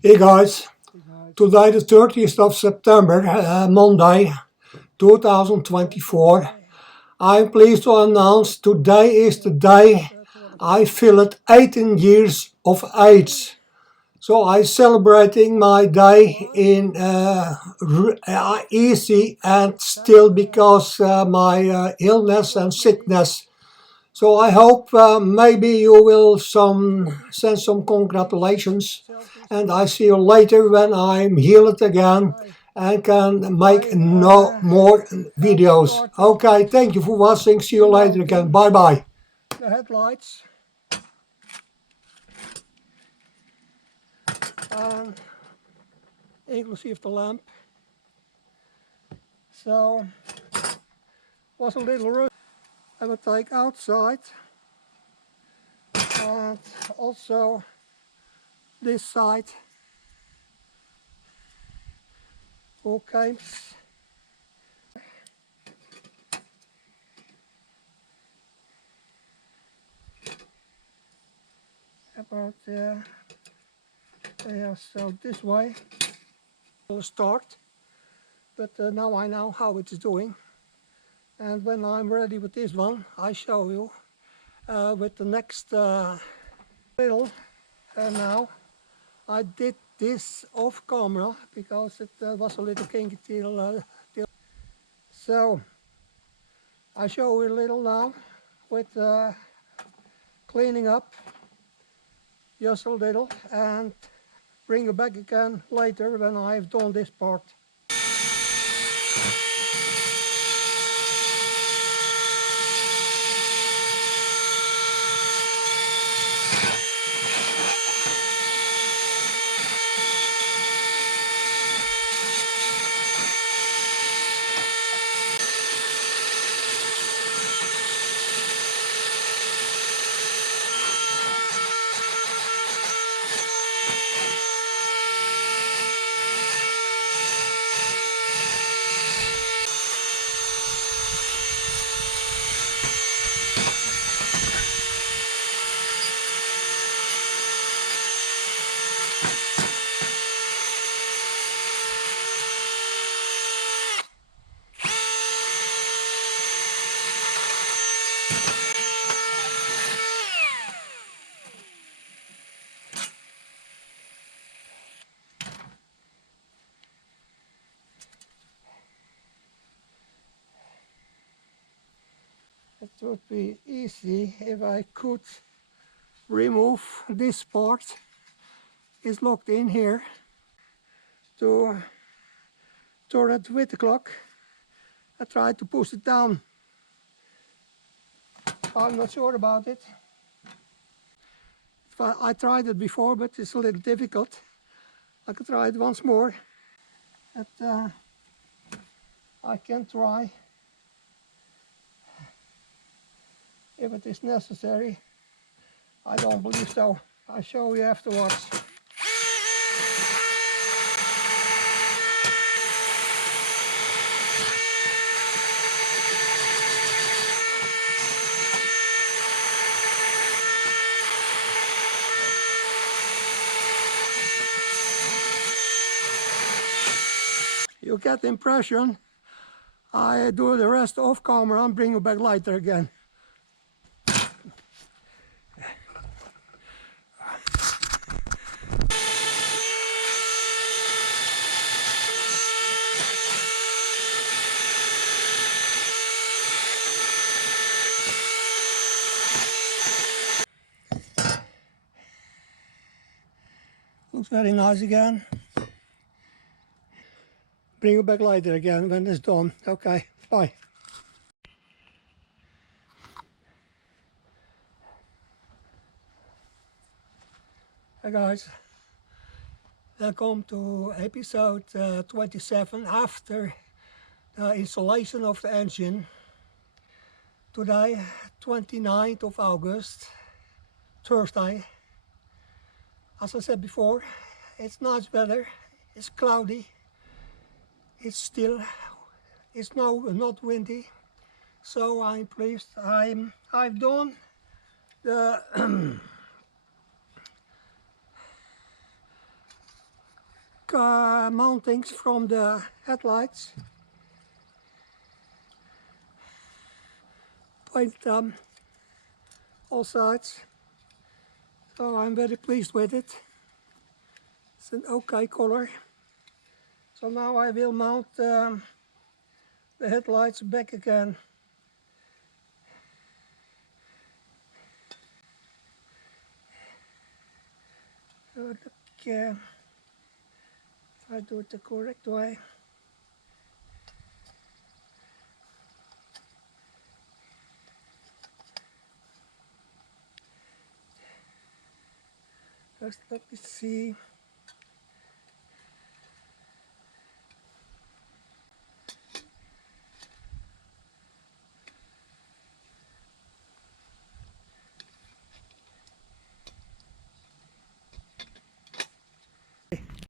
Hey guys, today the 30th of September, Monday 2024, I'm pleased to announce today is the day I filled 18 years of age. So I'm celebrating my day in easy and still because my illness and sickness. So I hope maybe you will send some congratulations, and I see you later when I'm healed again and can make no more videos. Okay, thank you for watching. See you later again. Bye bye. The headlights and inclusive the lamp. So was a little rough. I will take outside and also this side. Okay. About yeah, so this way will start, but now I know how it is doing, and when I'm ready with this one I show you with the next little. Now I did this off camera because it was a little kinky till so I show you a little now with cleaning up just a little and bring you back again later when I've done this part. It would be easy if I could remove this part. It's locked in here to turn it with the clock. I tried to push it down. I'm not sure about it. I tried it before, but it's a little difficult. I could try it once more. But, I can try if it is necessary. I don't believe so. I'll show you afterwards. You get the impression I do the rest off camera and bring you back later again. Looks very nice again. Bring you back later again when it's done. Okay, bye. Hey guys, welcome to episode 27 after the installation of the engine. Today, 29th of August, Thursday. As I said before, it's nice weather, it's cloudy, it's still, it's now not windy, so I'm pleased. I've done the mountings from the headlights. Paint them all sides. So I'm very pleased with it. It's an okay color. So now I will mount the headlights back again. So look, if I do it the correct way. Just let me see.